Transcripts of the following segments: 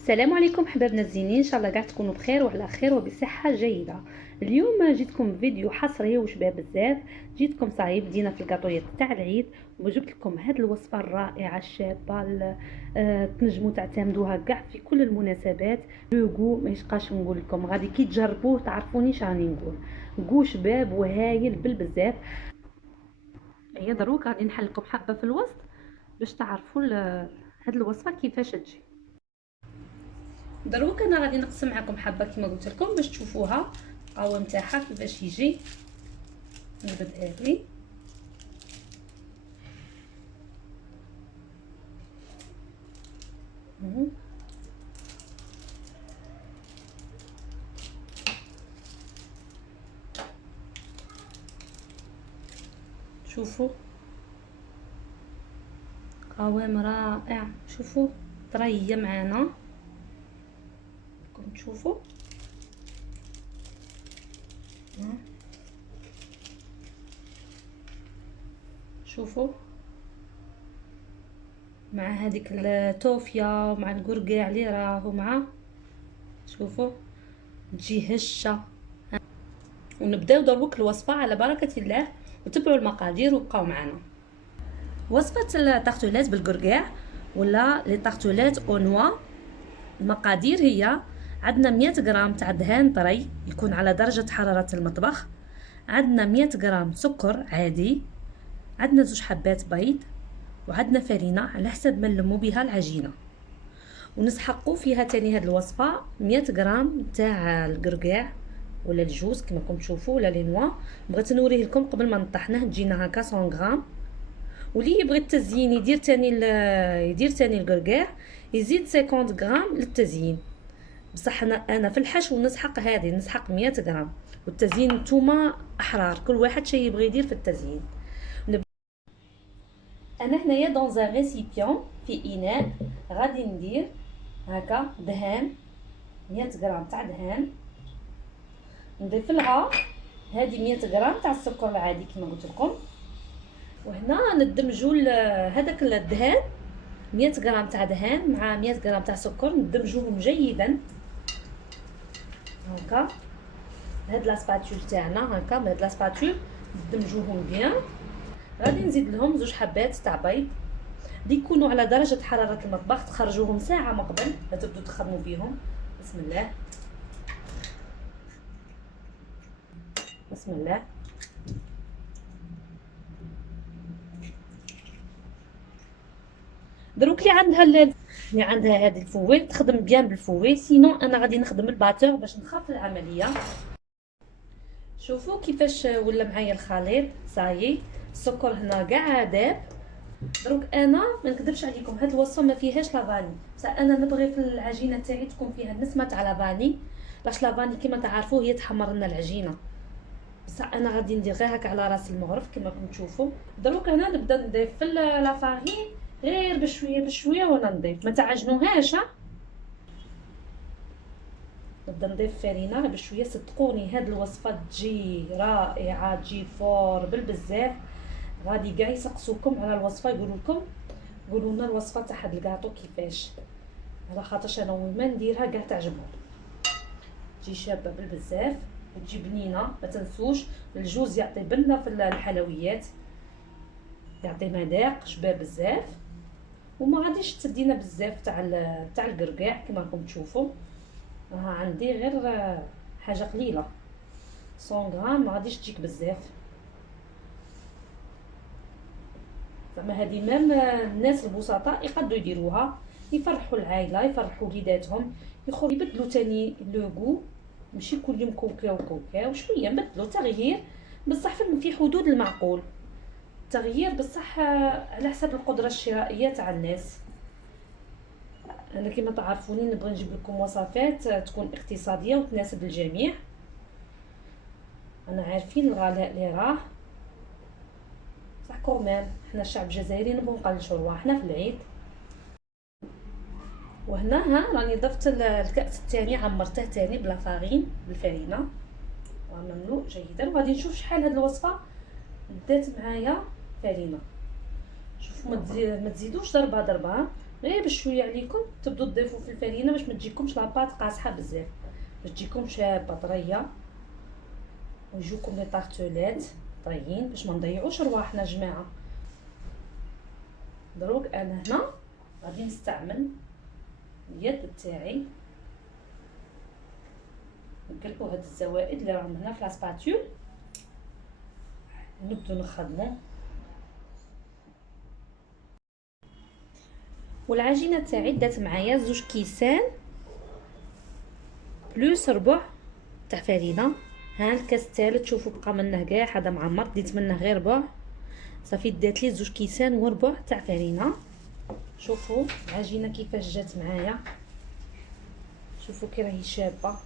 السلام عليكم حبابنا الزينين، ان شاء الله قاع تكونوا بخير وعلى خير وبصحه جيده. اليوم جيتكم فيديو حصري وشباب بزاف. جيتكم صايب بدينا في الكاطويات تاع العيد وجبت لكم هذه الوصفه الرائعه الشابه تنجموا تعتمدوها كاع في كل المناسبات. لوغو ما يشقاش نقول لكم، غادي كي تجربوه تعرفوني شراني نقول. كو شباب وهايل بالبزاف. هي دروك غادي نحل لكم حبه في الوسط باش تعرفوا هذه الوصفه كيفاش تجي. دروك انا غادي نقسم معكم حبه كما قلت لكم باش تشوفوها القوام تاعها كيفاش يجي. نبدا هذه شوفوا قوام رائع. شوفوا طريه معانا كنت تشوفوا. شوفوا مع هذيك التوفيه مع القرقاع اللي راهو مع. شوفوا تجي هشه. ونبداو دروك الوصفه على بركه الله وتبعوا المقادير وبقاو معنا. وصفه الطاختولات بالقرقاع ولا لي طاختولات او نوا. المقادير هي: عندنا 100 غرام تاع دهان طري يكون على درجة حرارة المطبخ، عندنا 100 غرام سكر عادي، عندنا 2 حبات بيض، وعندنا فرينة على حسب ما نلمو بها العجينة. ونسحقوا فيها تاني هاد الوصفة 100 غرام تاع القرقاع ولا الجوز كما راكم تشوفوا ولا لي نوا. بغيت نوريه لكم قبل ما نطحنه تجينا هكا 100 غرام. واللي يبغي التزيين يدير تاني القرقاع يزيد 50 غرام للتزيين. بصح انا في الحشو نسحق هذه، نسحق 100 غرام، والتزيين نتوما احرار كل واحد شي يبغي يدير في التزيين. انا هنايا دون ان ريسيبيون في اناء غادي ندير هكا دهان 100 غرام تاع دهان، نضيف لها هذه 100 غرام تاع السكر العادي كما قلت لكم. وهنا ندمجوا هذاك الدهان 100 غرام تاع دهان مع 100 غرام تاع سكر، ندمجوهم جيدا هكا. هاد لاسباتول تاعنا هكا بهاد لاسباتول ندمجوهم بيان. غادي نزيد لهم 2 حبات تاع بيض اللي يكونوا على درجه حراره المطبخ، تخرجوهم ساعه من قبل ما تبداو تخدموا بهم. بسم الله بسم الله. دروك اللي عندها هذه الفوي تخدم بيان بالفوي، سينو انا غادي نخدم الباتور باش نخف العمليه. شوفوا كيفاش ولا معايا الخليط صايي. السكر هنا كاع داب. دروك انا ما نكذبش عليكم هاد الوصفه ما فيهاش لافاني، بصح انا نبغي في العجينه تاعي تكون فيها نسمه تاع لافاني، باش لافاني كما تعرفوا هي تحمر لنا العجينه. بصح انا غادي ندير غير هكا على راس المغرف كما راكم تشوفوا. دروك هنا نبدا نضيف في لافارين غير بشويه بشويه وانا نضيف، ما تعجنوهاش. نبدا نضيف فرينه بشويه. صدقوني هاد الوصفه تجي رائعه، تجي فور بالبزاف. غادي كاع يسقسوكم على الوصفه يقولوا لكم قولوا لنا الوصفه تاع هاد الكاطو كيفاش، على خاطرش انا وين ما نديرها كاع تعجبهم. تجي شابه بالبزاف وتجي بنينه. ما تنسوش الجوز يعطي بنه في الحلويات، يعطي مذاق شباب بزاف. وما غاديش تدينا بزاف تاع القرقاع كما راكم تشوفوا. ها عندي غير حاجه قليله 100 غرام، ما غاديش تجيك بزاف. زعما هذه مام الناس البسطاء يقدروا يديروها، يفرحوا العائله يفرحوا وليداتهم، يبدلوا تاني لوغو. ماشي كل يوم كوكا وكوكا وشويه نبدلوا تغيير، بصح في حدود المعقول. تغيير بصح على حسب القدره الشرائيه تاع الناس. انا كما تعرفوني نبغي نجيب لكم وصفات تكون اقتصاديه وتناسب الجميع. انا عارفين الغلاء اللي راه، صح كومام حنا الشعب الجزائري نبغوا نقلشوا رواحنا في العيد. وهنا ها راني ضفت الكأس الثاني، عمرته ثاني بلا فارين بالفرينه ومملوء جيدا. وغادي نشوف شحال هاد الوصفه دات معايا فرينه. شوفوا ما تزيدوش ضربه ضربه، غير بشويه عليكم تبدو تضيفوا في الفرينه باش ما تجيكمش لاباط قاصحه بزاف، باش تجيكم شابه طريه ويجوكم لي طارتولات طريين باش ما نضيعوش رواحنا جماعه. دروك انا هنا غادي نستعمل اليد تاعي، نقلبوا هاد الزوائد اللي راهم هنا في لاسباتول ونبداو نخدمو. والعجينه تاعي دات معايا 2 كيسان بلوس ربع تاع فرينه. ها الكاس الثالث شوفوا بقى منه كاع هذا معمر، ديت منه غير ربع صافي، دات لي 2 كيسان وربع تاع فرينه. شوفوا العجينه كيفاش جات معايا، شوفوا كي راهي شابه،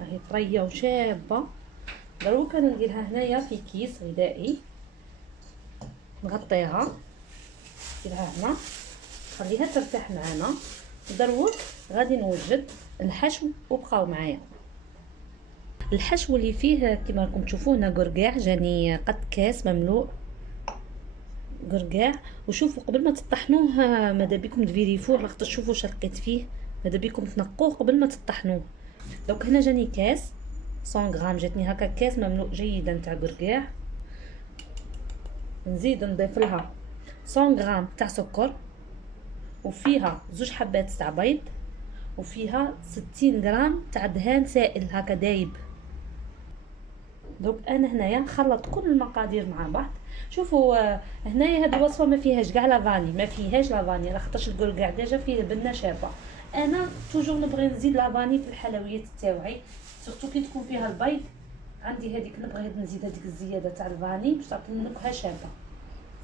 راهي طريه وشابه. دروك انا نديرها هنايا في كيس غذائي، نغطيها نديرها هنا خليها ترتاح معنا. دروك غادي نوجد الحشو وبقاو معايا. الحشو اللي فيه كما راكم تشوفوا هنا قرقاع، جاني قد كاس مملوء قرقاع. وشوفوا قبل ما تطحنوه ماذا بكم تفيريفوه لخاطر تشوفوا واش لقيت فيه، ماذا بكم تنقوه قبل ما تطحنوه. دونك هنا جاني كاس 100 غرام، جاتني هكا كاس مملوء جيدا تاع قرقاع. نزيد نضيف لها 100 غرام تاع سكر، وفيها 2 حبات تاع بيض، وفيها 60 غرام تاع دهان سائل هكا دايب. دونك انا هنايا نخلط كل المقادير مع بعض. شوفوا هنايا هذه الوصفه ما فيهاش كاع لافاني، ما فيهاش لافاني على خاطرش الكركاع ديجا فيه بنه شابه. انا توجور نبغي نزيد لافاني في الحلويات تاوعي، سورتو كي تكون فيها البيض. عندي هذيك نبغي نزيد هذيك الزياده تاع الفاني باش تعطي نكهه شابه،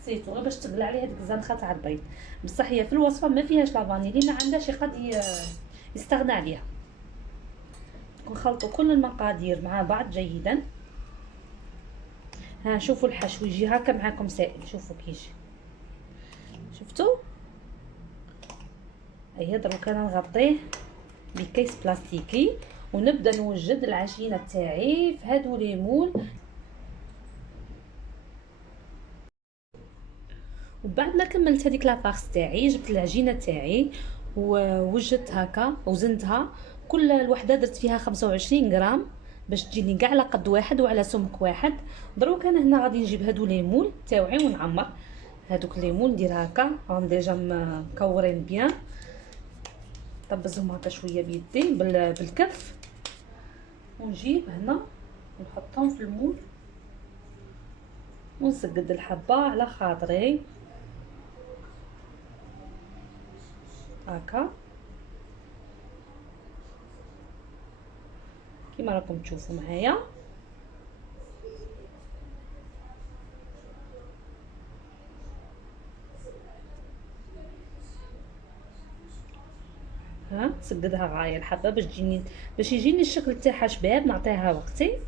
سيتو غير باش تبلع عليه هذيك الزنخه تاع البيض. بصح هي في الوصفه ما فيهاش لافاني، اللي ما عندهاش يقد يستغنى عليها. نخلطوا كل المقادير مع بعض جيدا. ها شوفوا الحشو يجي هكا معاكم سائل، شوفوا كيجي، شفتوا؟ هيا دروك انا نغطيه بكيس بلاستيكي ونبدا نوجد العجينه تاعي في هادو لي مول. وبعد ما كملت هذيك لافارس تاعي جبت العجينه تاعي ووجدت هكا وزنتها، كل الوحده درت فيها 25 غرام باش تجيني كاع على قد واحد وعلى سمك واحد. دروك انا هنا غادي نجيب هادو ليمون تاوعي ونعمر هادوك ليمون، ندير هكا راهم ديجا مكورين بيان، طبزهم هكا شويه بيدي بالكف، ونجيب هنا ونحطهم في المول ونسقد الحبه على خاطري هكا كيما راكم تشوفوا معايا. ها تسقدها غايه الحبه باش يجيني الشكل تاعها شباب، نعطيها وقتي.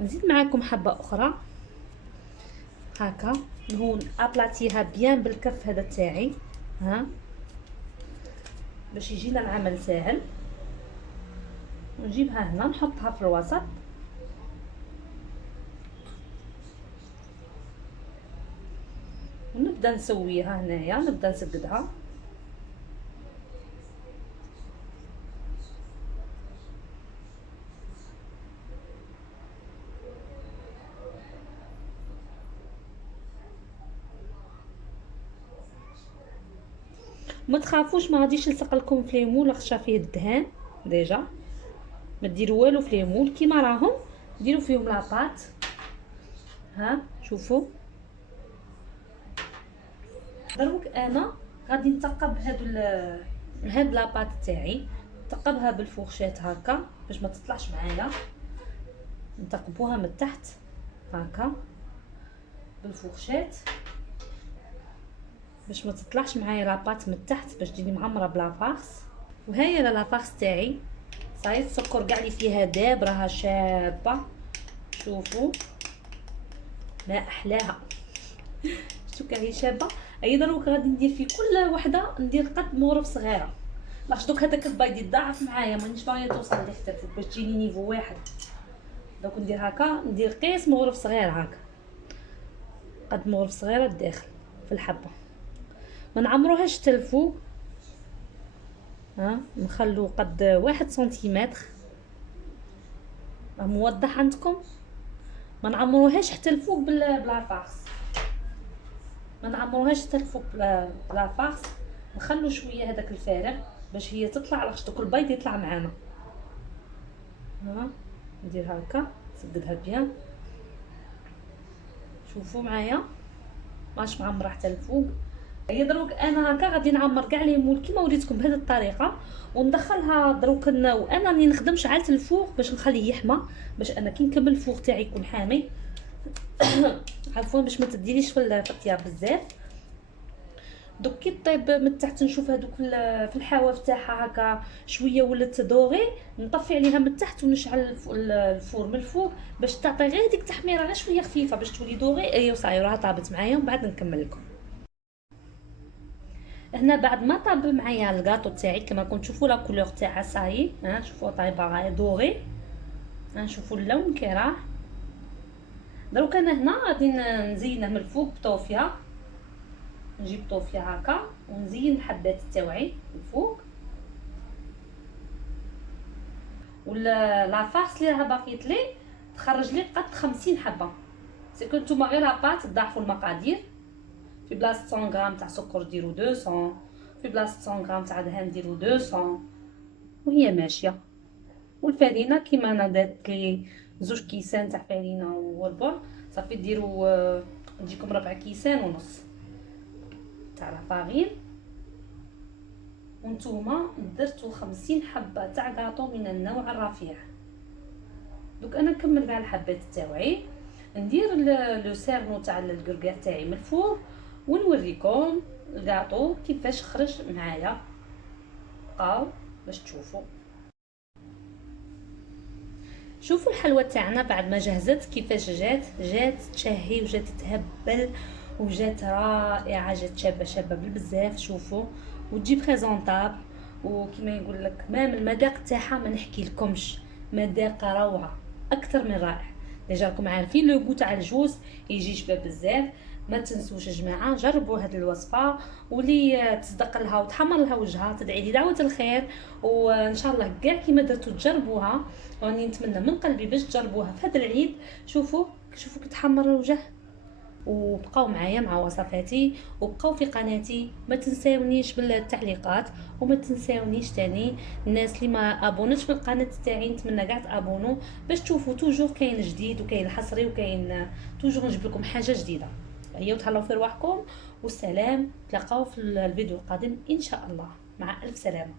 نزيد معاكم حبه اخرى هكا، نهون ابلاطيها بيان بالكف هذا تاعي، ها باش يجينا العمل ساهل. ونجيبها هنا نحطها في الوسط، ونبدا نسويها هنايا، نبدا نسقدها. ما تخافوش ما غاديش نلصق لكم في ليمون لاخاطش فيه الدهان ديجا، ما ديروا والو في ليمون كيما راهم ديروا فيهم لاباط. ها شوفوا دروك انا غادي نثقب هاد لاباط تاعي، نثقبها بالفورشيت هكا باش ما تطلعش معايا، نثقبوها من تحت هكا بالفورشيت باش ما تطلعش معايا لاباط من تحت، باش تجيني معمره بلا فارس. وهي لافارس تاعي صاي السكر كاع اللي فيها داب راها شابه، شوفوا ما احلاها شفتوا كاع هي شابه. اي دروك غادي ندير في كل وحده ندير قد مغرف صغيره، لاش دوك هذاك البيض يضاعف معايا مانيش باغيه توصل لي حتى فوق باش تجيني نيفو واحد. دوك ندير هكا، ندير قيس مغرف صغير هكا. قد مغرف صغيره الداخل في الحبه. ما نعمروهاش حتى الفوق، ها نخلو قد 1 سنتيمتر، موضح عندكم. ما نعمروهاش حتى الفوق بلا فارس، ما نعمروهاش حتى الفوق بلا فارس. نخلو شويه هذاك الفارغ باش هي تطلع، لاخاطش دوك البيض يطلع معانا. ها ندير هكا نسددها بيان. شوفوا معايا ماش معمره حتى الفوق. هي دروك انا هكا غادي نعمر كاع لي مول كيما وريتكم بهذه الطريقه، وندخلها دروك وانا راني نخدم شعلت الفوق باش نخليه يحمى، باش انا كي نكمل الفوق تاعي يكون حامي. عفوا باش ما تديريش في الطياب بزاف. دوك كي طيب من تحت نشوف هذوك في الحواف تاعها هكا شويه ولات دوغي، نطفي عليها من تحت ونشعل الفور من الفوق باش تعطي غير ديك التحميره غير شويه خفيفه باش تولي دوغي. ايوا صاي راه طابت معايا، ومن بعد نكمل لكم. هنا بعد ما طاب معايا الكاطو تاعي كما راكم تشوفوا لا كولور تاعها صاي، ها شوفوا طايبه غايه دوغي، ها نشوفوا اللون كي راه. دروك انا هنا غادي نزينه من الفوق بطوفيه، نجيب طوفيه هكا ونزين الحبات تاوعي الفوق. ولا لا فارس اللي راها باقيت لي تخرج لي قد 50 حبه. سي كو نتوما غير لاباط تضاعفوا المقادير، في بلاصه 100 غرام تاع سكر ديروا 200، في بلاصه 100 غرام تاع دهان ديروا 200، وهي ماشيه. والفرينه كيما انا درت لي 2 كيسان تاع فرينه وربع، صافي ديروا تجيكم 4 كيسان ونص تاع لافارين. وانتوما درتو 50 حبه تاع كاطو من النوع الرفيع. دوك انا نكمل كاع الحبات تاوعي، ندير لو سيرنو تاع الكركاع تاعي من الفوق، ونوريكم الكاطو كيفاش خرج معايا. بقاو باش تشوفوا. شوفوا الحلوه تاعنا بعد ما جهزت كيفاش جات تشهي وجات تهبل وجات رائعه، جات شابه بالبزاف. شوفوا وتجي بريزونطابل، وكما يقول لك مام المذاق تاعها ما نحكي لكمش، مذاق روعه اكثر من رائع. ديجا راكم عارفين لو غو تاع الجوز يجي شباب بزاف. ما تنسوش يا جماعه جربوا هذه الوصفه، واللي تصدق لها وتحمر لها وجهها تدعي لي دعوه الخير. وان شاء الله كاع كيما درتوا تجربوها، راني نتمنى من قلبي باش تجربوها في هذا العيد. شوفوا كتحمر الوجه. وبقاو معايا مع وصفاتي، وبقاو في قناتي. ما تنساونيش بالتعليقات، وما تنساونيش تاني الناس اللي ما ابونتش في القناه تاعي نتمنى كاع تابونوا باش تشوفوا توجور كاين جديد وكاين الحصري وكاين توجور نجيب لكم حاجه جديده. هيا وتهلاو في رواحكم والسلام. تلاقاو في الفيديو القادم ان شاء الله. مع الف سلامه.